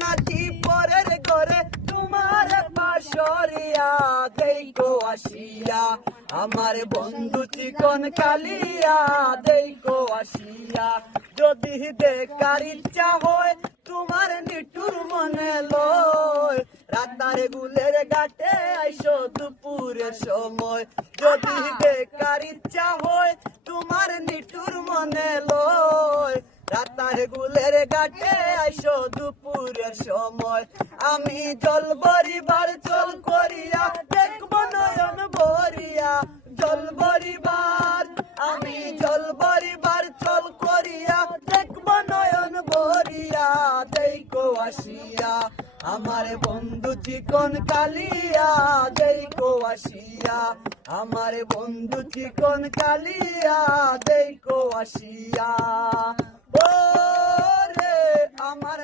নাকি পরের ঘরে তোমার পাশরিয়া দেখো আসিয়া আমার বন্ধু চিকন কালিয়া দেখো আসিয়া যদি দেখার ইচ্ছা হয় তোমার নিঠুর মনে লয় রাতারে গুলের ঘাটে আইসো দুপুরের সময় যদি দেখার ইচ্ছা হয় তোমার নিঠুর মনে লয় রাতার গুলের ঘাটে আইসো দুপুরের সময় আমি জল ভরিবার চল করিয়া দেখবো নয়ন ভরিয়া জল ভরিবার আমি জল ভরিবার চল করিয়া দেখবো নয়ন ভরিয়া দেখো আসিয়া আমার বন্ধু চিকন কালিয়া দেখো আসিয়া আমার বন্ধু চিকন কালিয়া দেখো আসিয়া ও রে আমার